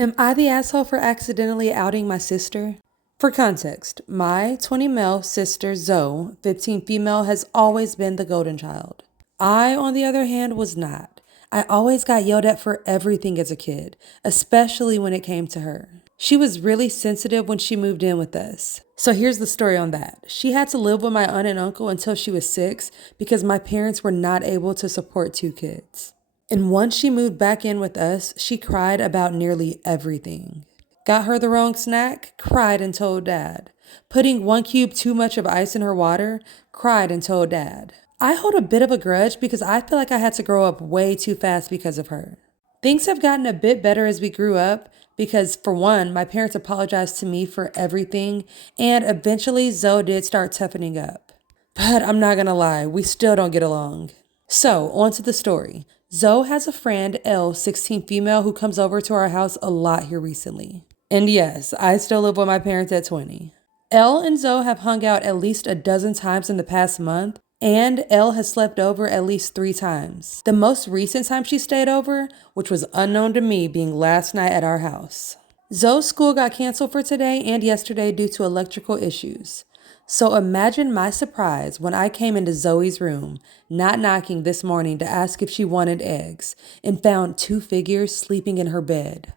Am I the asshole for accidentally outing my sister? For context, my 20 male sister Zoe, 15 female, has always been the golden child. I, on the other hand, was not. I always got yelled at for everything as a kid, especially when it came to her. She was really sensitive when she moved in with us. So here's the story on that. She had to live with my aunt and uncle until she was 6 because my parents were not able to support 2 kids. And once she moved back in with us, she cried about nearly everything. Got her the wrong snack? Cried and told dad. Putting 1 cube too much of ice in her water? Cried and told dad. I hold a bit of a grudge because I feel like I had to grow up way too fast because of her. Things have gotten a bit better as we grew up because, for one, my parents apologized to me for everything, and eventually Zoe did start toughening up. But I'm not gonna lie, we still don't get along. So, on to the story. Zoe has a friend, L, 16 female, who comes over to our house a lot here recently. And yes, I still live with my parents at 20. Elle and Zoe have hung out at least a dozen times in the past month, and Elle has slept over at least 3 times. The most recent time she stayed over, which was unknown to me, being last night at our house. Zoe's school got canceled for today and yesterday due to electrical issues. So imagine my surprise when I came into Zoe's room, not knocking this morning to ask if she wanted eggs, and found 2 figures sleeping in her bed.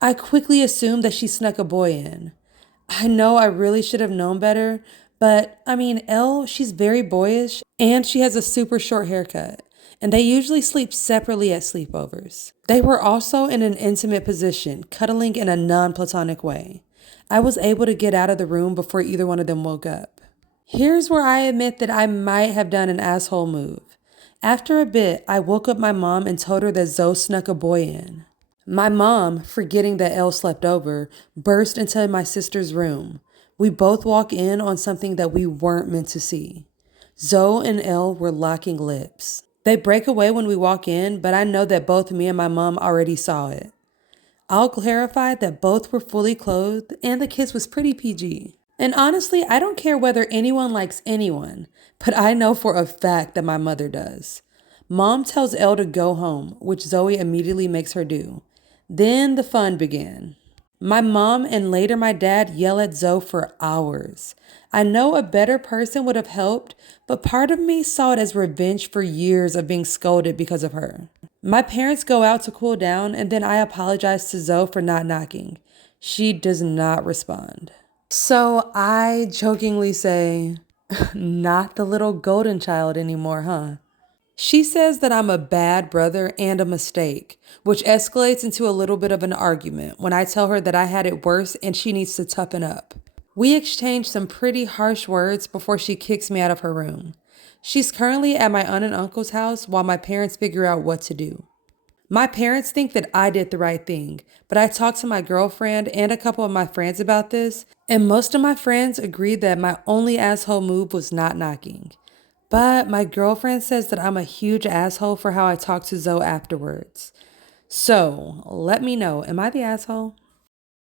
I quickly assumed that she snuck a boy in. I know I really should have known better, but Elle, she's very boyish and she has a super short haircut, and they usually sleep separately at sleepovers. They were also in an intimate position, cuddling in a non-platonic way. I was able to get out of the room before either one of them woke up. Here's where I admit that I might have done an asshole move. After a bit, I woke up my mom and told her that Zoe snuck a boy in. My mom, forgetting that Elle slept over, burst into my sister's room. We both walk in on something that we weren't meant to see. Zoe and Elle were locking lips. They break away when we walk in, but I know that both me and my mom already saw it. I'll clarify that both were fully clothed and the kiss was pretty PG. And honestly, I don't care whether anyone likes anyone, but I know for a fact that my mother does. Mom tells Elle to go home, which Zoe immediately makes her do. Then the fun began. My mom and later my dad yell at Zoe for hours. I know a better person would have helped, but part of me saw it as revenge for years of being scolded because of her. My parents go out to cool down, and then I apologize to Zoe for not knocking. She does not respond. So I jokingly say, not the little golden child anymore, huh? She says that I'm a bad brother and a mistake, which escalates into a little bit of an argument when I tell her that I had it worse and she needs to toughen up. We exchange some pretty harsh words before she kicks me out of her room. She's currently at my aunt and uncle's house while my parents figure out what to do. My parents think that I did the right thing, but I talked to my girlfriend and a couple of my friends about this, and most of my friends agreed that my only asshole move was not knocking. But my girlfriend says that I'm a huge asshole for how I talked to Zoe afterwards. So, let me know, am I the asshole?